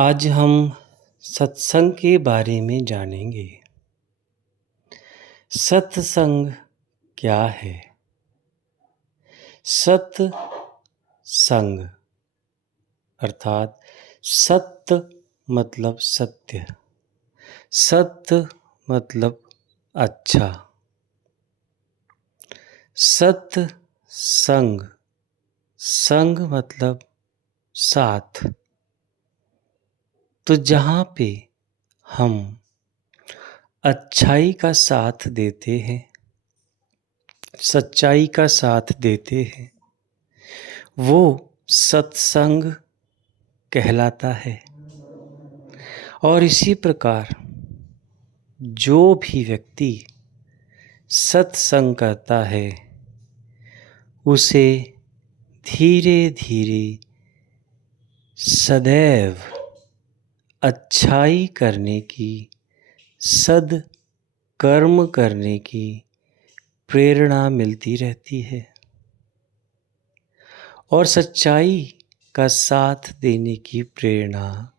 आज हम सत्संग के बारे में जानेंगे। सत्संग क्या है? सत्संग अर्थात सत्य मतलब सत्य, सत्य मतलब अच्छा, सत्य संग, संग मतलब साथ। तो जहाँ पे हम अच्छाई का साथ देते हैं, सच्चाई का साथ देते हैं, वो सत्संग कहलाता है। और इसी प्रकार जो भी व्यक्ति सत्संग करता है उसे धीरे धीरे सदैव अच्छाई करने की, सद्कर्म करने की प्रेरणा मिलती रहती है और सच्चाई का साथ देने की प्रेरणा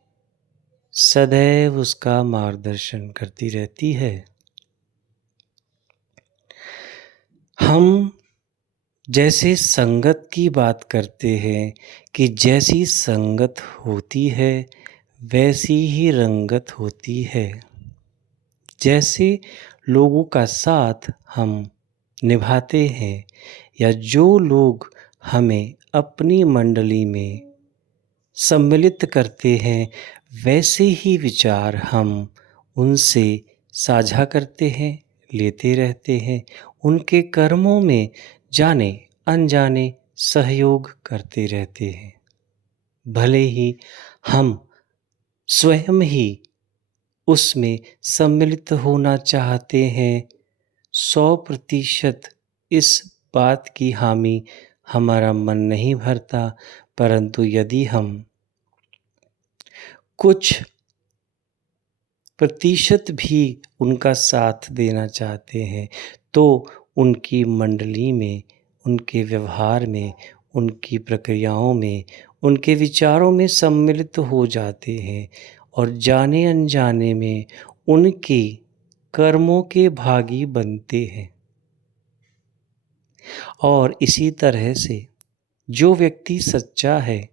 सदैव उसका मार्गदर्शन करती रहती है। हम जैसे संगत की बात करते हैं कि जैसी संगत होती है वैसी ही रंगत होती है। जैसे लोगों का साथ हम निभाते हैं या जो लोग हमें अपनी मंडली में सम्मिलित करते हैं, वैसे ही विचार हम उनसे साझा करते हैं, लेते रहते हैं। उनके कर्मों में जाने अनजाने सहयोग करते रहते हैं। भले ही हम स्वयं ही उसमें सम्मिलित होना चाहते हैं, 100% इस बात की हामी हमारा मन नहीं भरता, परंतु यदि हम कुछ प्रतिशत भी उनका साथ देना चाहते हैं तो उनकी मंडली में, उनके व्यवहार में, उनकी प्रक्रियाओं में, उनके विचारों में सम्मिलित हो जाते हैं और जाने अनजाने में उनके कर्मों के भागी बनते हैं। और इसी तरह से जो व्यक्ति सच्चा है,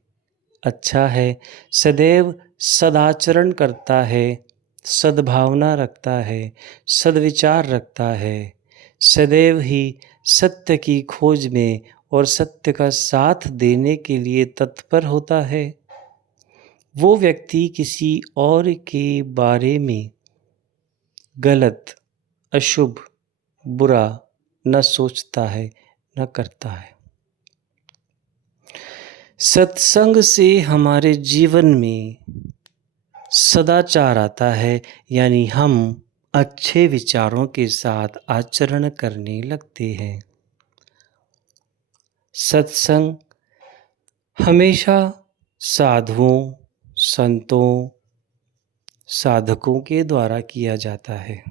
अच्छा है, सदैव सदाचरण करता है, सद्भावना रखता है, सद्विचार रखता है, सदैव ही सत्य की खोज में और सत्य का साथ देने के लिए तत्पर होता है, वो व्यक्ति किसी और के बारे में गलत, अशुभ, बुरा न सोचता है, न करता है। सत्संग से हमारे जीवन में सदाचार आता है, यानी हम अच्छे विचारों के साथ आचरण करने लगते हैं। सत्संग हमेशा साधुओं, संतों, साधकों के द्वारा किया जाता है,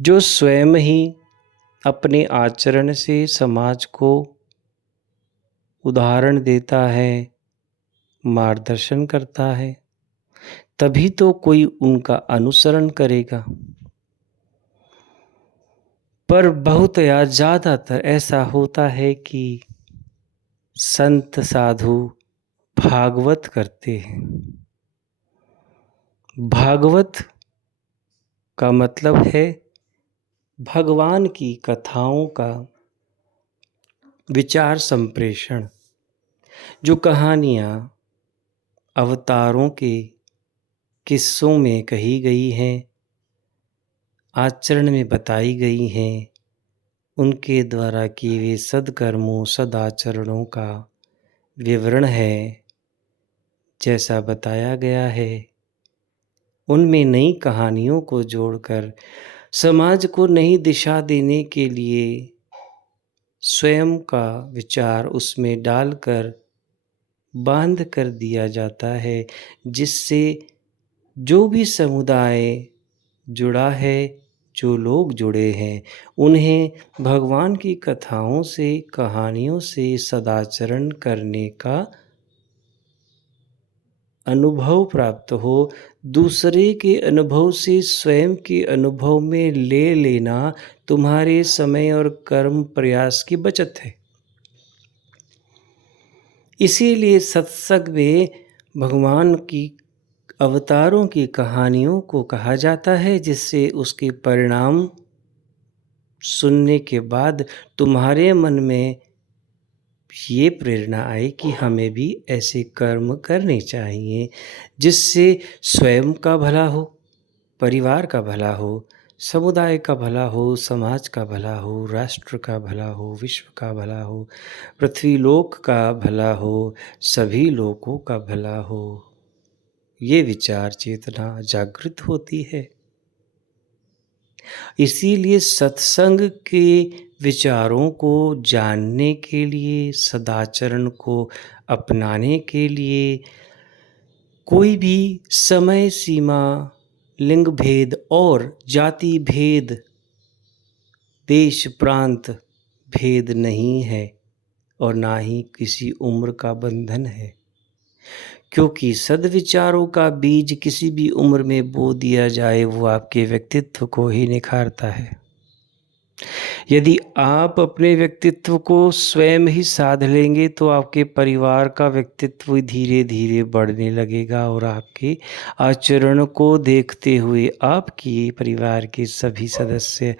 जो स्वयं ही अपने आचरण से समाज को उदाहरण देता है, मार्गदर्शन करता है, तभी तो कोई उनका अनुसरण करेगा। पर बहुत या ज़्यादातर ऐसा होता है कि संत साधु भागवत करते हैं। भागवत का मतलब है भगवान की कथाओं का विचार संप्रेषण। जो कहानियाँ अवतारों के किस्सों में कही गई हैं, आचरण में बताई गई हैं, उनके द्वारा किए हुए सद्कर्मों, सदाचरणों का विवरण है, जैसा बताया गया है। उनमें नई कहानियों को जोड़कर समाज को नई दिशा देने के लिए स्वयं का विचार उसमें डालकर बांध कर दिया जाता है, जिससे जो भी समुदाय जुड़ा है, जो लोग जुड़े हैं, उन्हें भगवान की कथाओं से, कहानियों से सदाचरण करने का अनुभव प्राप्त हो, दूसरे के अनुभव से स्वयं के अनुभव में ले लेना तुम्हारे समय और कर्म प्रयास की बचत है। इसीलिए सत्संग में भगवान की अवतारों की कहानियों को कहा जाता है, जिससे उसके परिणाम सुनने के बाद तुम्हारे मन में ये प्रेरणा आए कि हमें भी ऐसे कर्म करने चाहिए, जिससे स्वयं का भला हो, परिवार का भला हो, समुदाय का भला हो, समाज का भला हो, राष्ट्र का भला हो, विश्व का भला हो, पृथ्वीलोक का भला हो, सभी लोगों का भला हो। ये विचार चेतना जागृत होती है। इसीलिए सत्संग के विचारों को जानने के लिए, सदाचरण को अपनाने के लिए कोई भी समय सीमा, लिंग भेद और जाति भेद, देश प्रांत भेद नहीं है और ना ही किसी उम्र का बंधन है, क्योंकि सद्विचारों का बीज किसी भी उम्र में बो दिया जाए वो आपके व्यक्तित्व को ही निखारता है। यदि आप अपने व्यक्तित्व को स्वयं ही साध लेंगे तो आपके परिवार का व्यक्तित्व धीरे धीरे बढ़ने लगेगा और आपके आचरण को देखते हुए आपके परिवार के सभी सदस्य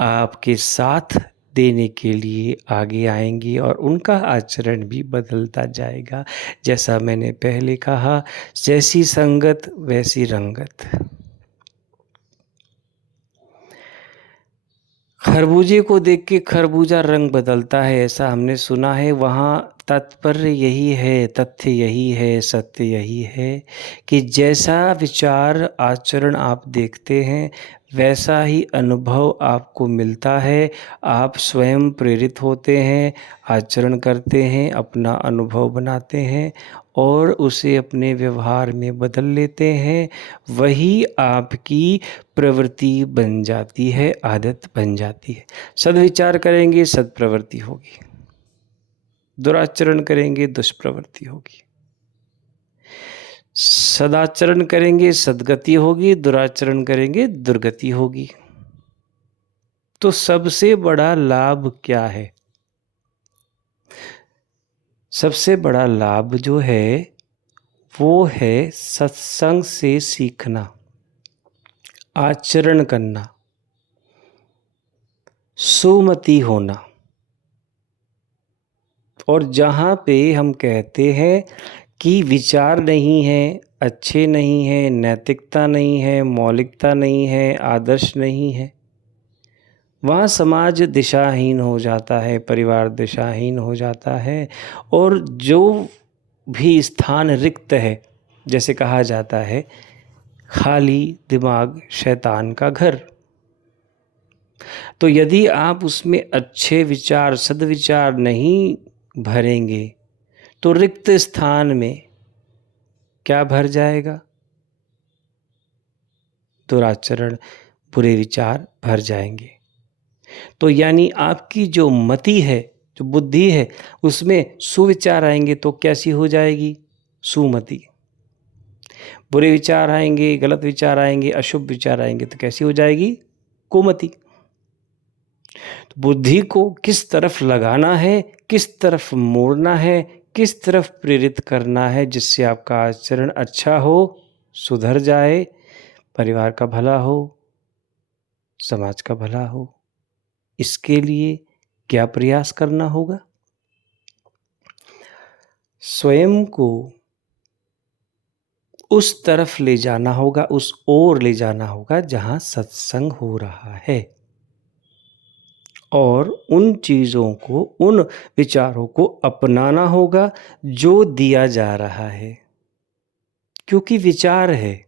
आपके साथ देने के लिए आगे आएंगे और उनका आचरण भी बदलता जाएगा। जैसा मैंने पहले कहा, जैसी संगत वैसी रंगत। खरबूजे को देख के खरबूजा रंग बदलता है, ऐसा हमने सुना है। वहाँ तात्पर्य यही है, तथ्य यही है, सत्य यही है कि जैसा विचार आचरण आप देखते हैं वैसा ही अनुभव आपको मिलता है। आप स्वयं प्रेरित होते हैं, आचरण करते हैं, अपना अनुभव बनाते हैं और उसे अपने व्यवहार में बदल लेते हैं। वही आपकी प्रवृत्ति बन जाती है, आदत बन जाती है। सद्विचार करेंगे सद्प्रवृत्ति होगी, दुराचरण करेंगे दुष्प्रवृत्ति होगी। सदाचरण करेंगे सद्गति होगी, दुराचरण करेंगे दुर्गति होगी। तो सबसे बड़ा लाभ क्या है? सबसे बड़ा लाभ जो है वो है सत्संग से सीखना, आचरण करना, सुमति होना। और जहाँ पे हम कहते हैं कि विचार नहीं है, अच्छे नहीं है, नैतिकता नहीं है, मौलिकता नहीं है, आदर्श नहीं है, वहाँ समाज दिशाहीन हो जाता है, परिवार दिशाहीन हो जाता है। और जो भी स्थान रिक्त है, जैसे कहा जाता है खाली दिमाग शैतान का घर। तो यदि आप उसमें अच्छे विचार, सद्विचार नहीं भरेंगे तो रिक्त स्थान में क्या भर जाएगा? दुराचरण, बुरे विचार भर जाएंगे। तो यानी आपकी जो मति है, जो बुद्धि है, उसमें सुविचार आएंगे तो कैसी हो जाएगी? सुमति। बुरे विचार आएंगे, गलत विचार आएंगे, अशुभ विचार आएंगे तो कैसी हो जाएगी? कुमति। तो बुद्धि को किस तरफ लगाना है, किस तरफ मोड़ना है, किस तरफ प्रेरित करना है जिससे आपका आचरण अच्छा हो, सुधर जाए, परिवार का भला हो, समाज का भला हो, इसके लिए क्या प्रयास करना होगा? स्वयं को उस तरफ ले जाना होगा, उस ओर ले जाना होगा जहाँ सत्संग हो रहा है और उन चीज़ों को, उन विचारों को अपनाना होगा जो दिया जा रहा है। क्योंकि विचार है,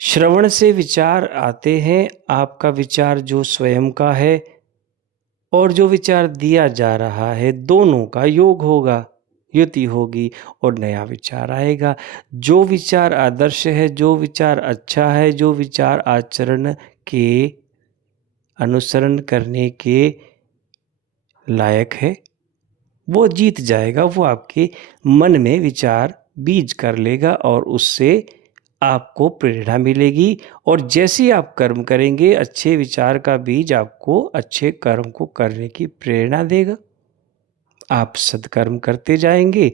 श्रवण से विचार आते हैं। आपका विचार जो स्वयं का है और जो विचार दिया जा रहा है, दोनों का योग होगा, युति होगी और नया विचार आएगा। जो विचार आदर्श है, जो विचार अच्छा है, जो विचार आचरण के अनुसरण करने के लायक है, वो जीत जाएगा। वो आपके मन में विचार बीज कर लेगा और उससे आपको प्रेरणा मिलेगी। और जैसे ही आप कर्म करेंगे, अच्छे विचार का बीज आपको अच्छे कर्म को करने की प्रेरणा देगा। आप सत्कर्म करते जाएंगे,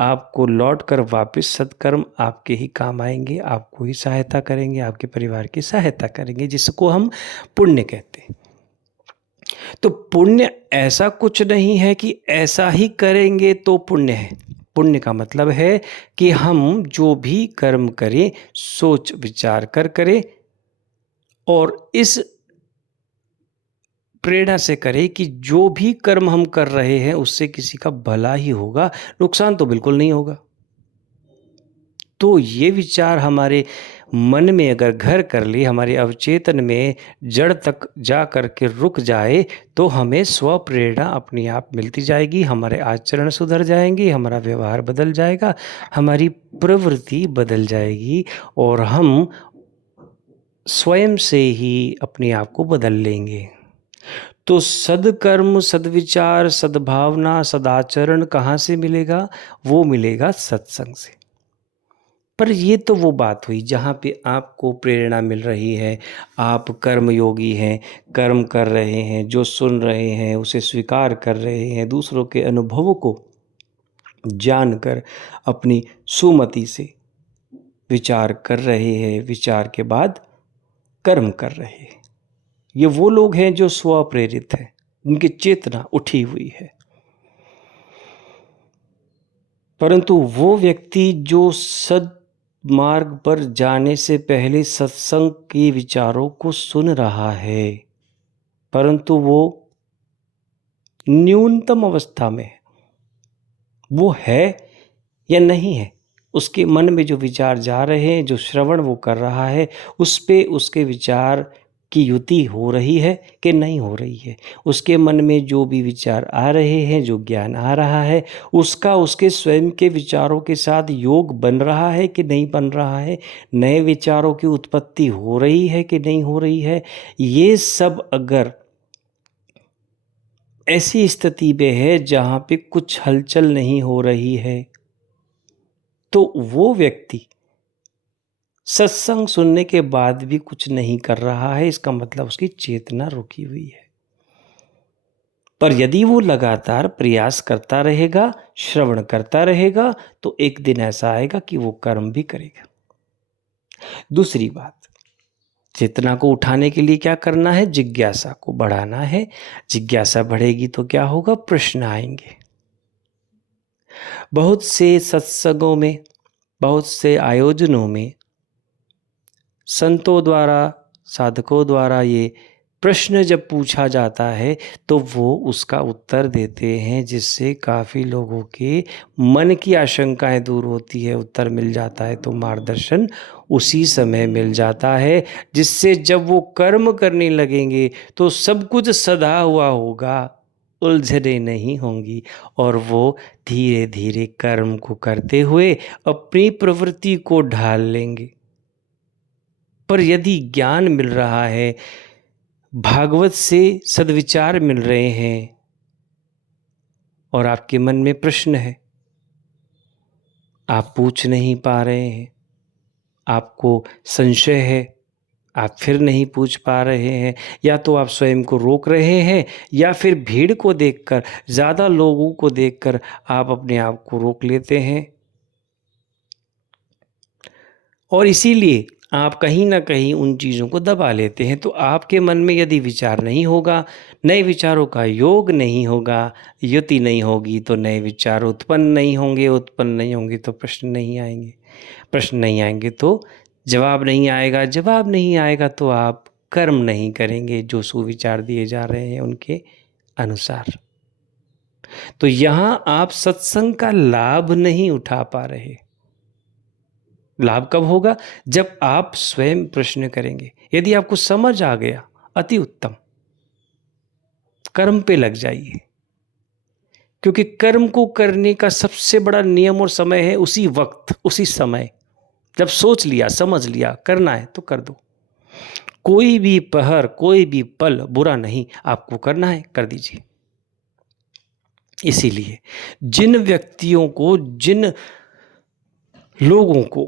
आपको लौटकर वापस सत्कर्म आपके ही काम आएंगे, आपको ही सहायता करेंगे, आपके परिवार की सहायता करेंगे, जिसको हम पुण्य कहते हैं। तो पुण्य ऐसा कुछ नहीं है कि ऐसा ही करेंगे तो पुण्य है। पुण्य का मतलब है कि हम जो भी कर्म करें सोच विचार कर करें और इस प्रेरणा से करें कि जो भी कर्म हम कर रहे हैं उससे किसी का भला ही होगा, नुकसान तो बिल्कुल नहीं होगा। तो ये विचार हमारे मन में अगर घर कर ले, हमारे अवचेतन में जड़ तक जा कर के रुक जाए, तो हमें स्व प्रेरणा अपने आप मिलती जाएगी, हमारे आचरण सुधर जाएंगे, हमारा व्यवहार बदल जाएगा, हमारी प्रवृत्ति बदल जाएगी और हम स्वयं से ही अपने आप को बदल लेंगे। तो सद्कर्म, सद्विचार, सद्भावना, सदाचरण कहाँ से मिलेगा? वो मिलेगा सत्संग से। पर ये तो वो बात हुई जहाँ पे आपको प्रेरणा मिल रही है, आप कर्मयोगी हैं, कर्म कर रहे हैं, जो सुन रहे हैं उसे स्वीकार कर रहे हैं, दूसरों के अनुभवों को जानकर अपनी सुमति से विचार कर रहे हैं, विचार के बाद कर्म कर रहे हैं। ये वो लोग हैं जो स्वप्रेरित हैं, उनकी चेतना उठी हुई है। परंतु वो व्यक्ति जो सद्मार्ग पर जाने से पहले सत्संग के विचारों को सुन रहा है, परंतु वो न्यूनतम अवस्था में है, वो है या नहीं है, उसके मन में जो विचार जा रहे हैं, जो श्रवण वो कर रहा है, उस पे उसके विचार की युति हो रही है कि नहीं हो रही है, उसके मन में जो भी विचार आ रहे हैं, जो ज्ञान आ रहा है, उसका उसके स्वयं के विचारों के साथ योग बन रहा है कि नहीं बन रहा है, नए विचारों की उत्पत्ति हो रही है कि नहीं हो रही है। ये सब अगर ऐसी स्थिति में है जहाँ पे कुछ हलचल नहीं हो रही है, तो वो व्यक्ति सत्संग सुनने के बाद भी कुछ नहीं कर रहा है, इसका मतलब उसकी चेतना रुकी हुई है। पर यदि वो लगातार प्रयास करता रहेगा, श्रवण करता रहेगा, तो एक दिन ऐसा आएगा कि वो कर्म भी करेगा। दूसरी बात, चेतना को उठाने के लिए क्या करना है? जिज्ञासा को बढ़ाना है। जिज्ञासा बढ़ेगी तो क्या होगा? प्रश्न आएंगे। बहुत से सत्संगों में, बहुत से आयोजनों में संतों द्वारा, साधकों द्वारा ये प्रश्न जब पूछा जाता है तो वो उसका उत्तर देते हैं, जिससे काफ़ी लोगों के मन की आशंकाएं दूर होती है। उत्तर मिल जाता है तो मार्गदर्शन उसी समय मिल जाता है, जिससे जब वो कर्म करने लगेंगे तो सब कुछ सधा हुआ होगा, उलझने नहीं होंगी और वो धीरे धीरे कर्म को करते हुए अपनी प्रवृत्ति को ढाल लेंगे। पर यदि ज्ञान मिल रहा है, भागवत से सद्विचार मिल रहे हैं और आपके मन में प्रश्न है, आप पूछ नहीं पा रहे हैं, आपको संशय है, आप फिर नहीं पूछ पा रहे हैं, या तो आप स्वयं को रोक रहे हैं या फिर भीड़ को देखकर, ज़्यादा लोगों को देखकर आप अपने आप को रोक लेते हैं और इसीलिए आप कहीं ना कहीं उन चीज़ों को दबा लेते हैं। तो आपके मन में यदि विचार नहीं होगा, नए विचारों का योग नहीं होगा, युति नहीं होगी, तो नए विचार उत्पन्न नहीं होंगे, उत्पन्न नहीं होंगे तो प्रश्न नहीं आएंगे, प्रश्न नहीं आएंगे तो जवाब नहीं आएगा, जवाब नहीं आएगा तो आप कर्म नहीं करेंगे जो सुविचार दिए जा रहे हैं उनके अनुसार। तो यहाँ आप सत्संग का लाभ नहीं उठा पा रहे। लाभ कब होगा? जब आप स्वयं प्रश्न करेंगे। यदि आपको समझ आ गया, अति उत्तम, कर्म पे लग जाइए, क्योंकि कर्म को करने का सबसे बड़ा नियम और समय है उसी वक्त, उसी समय। जब सोच लिया, समझ लिया, करना है तो कर दो। कोई भी पहर, कोई भी पल बुरा नहीं, आपको करना है कर दीजिए। इसीलिए जिन व्यक्तियों को, जिन लोगों को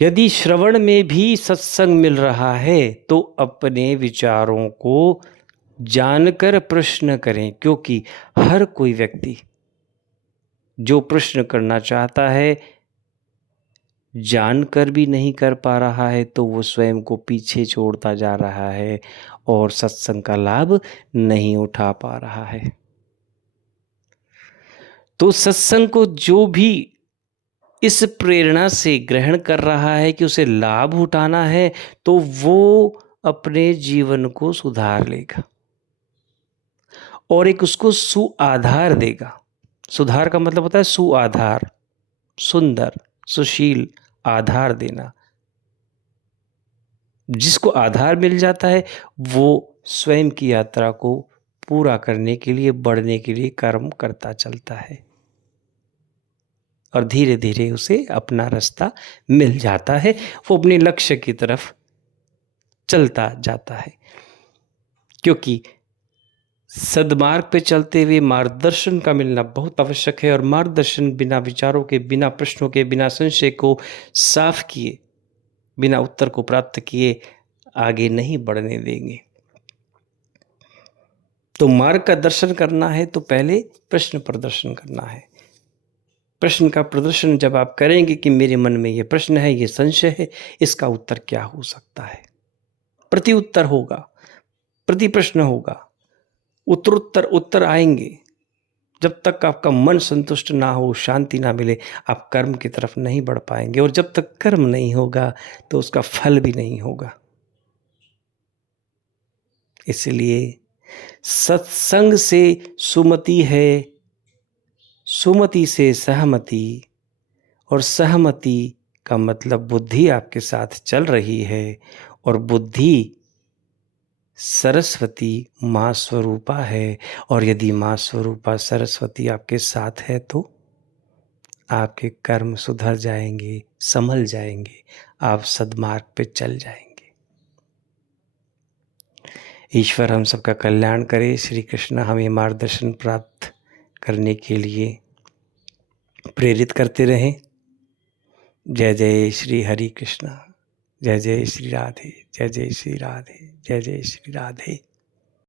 यदि श्रवण में भी सत्संग मिल रहा है तो अपने विचारों को जानकर प्रश्न करें, क्योंकि हर कोई व्यक्ति जो प्रश्न करना चाहता है जानकर भी नहीं कर पा रहा है तो वो स्वयं को पीछे छोड़ता जा रहा है और सत्संग का लाभ नहीं उठा पा रहा है। तो सत्संग को जो भी इस प्रेरणा से ग्रहण कर रहा है कि उसे लाभ उठाना है तो वो अपने जीवन को सुधार लेगा और एक उसको सुआधार देगा। सुधार का मतलब होता है सुआधार, सुंदर, सुशील आधार देना। जिसको आधार मिल जाता है वो स्वयं की यात्रा को पूरा करने के लिए, बढ़ने के लिए कर्म करता चलता है और धीरे धीरे उसे अपना रास्ता मिल जाता है, वो अपने लक्ष्य की तरफ चलता जाता है। क्योंकि सद्मार्ग पे चलते हुए मार्गदर्शन का मिलना बहुत आवश्यक है और मार्गदर्शन बिना विचारों के, बिना प्रश्नों के, बिना संशय को साफ किए, बिना उत्तर को प्राप्त किए आगे नहीं बढ़ने देंगे। तो मार्ग का दर्शन करना है तो पहले प्रश्न प्रदर्शन करना है। प्रश्न का प्रदर्शन जब आप करेंगे कि मेरे मन में ये प्रश्न है, ये संशय है, इसका उत्तर क्या हो सकता है, प्रति उत्तर होगा, प्रति प्रश्न होगा, उत्तरोत्तर उत्तर आएंगे। जब तक आपका मन संतुष्ट ना हो, शांति ना मिले, आप कर्म की तरफ नहीं बढ़ पाएंगे और जब तक कर्म नहीं होगा तो उसका फल भी नहीं होगा। इसलिए सत्संग से सुमति है, सुमति से सहमति, और सहमति का मतलब बुद्धि आपके साथ चल रही है और बुद्धि सरस्वती माँ स्वरूपा है। और यदि माँ स्वरूपा सरस्वती आपके साथ है तो आपके कर्म सुधर जाएंगे, संभल जाएंगे, आप सद्मार्ग पे चल जाएंगे। ईश्वर हम सबका कल्याण करे। श्री कृष्ण हमें मार्गदर्शन प्राप्त करने के लिए प्रेरित करते रहें। जय जय श्री हरि कृष्ण, जय जय श्री राधे, जय जय श्री राधे, जय जय श्री राधे।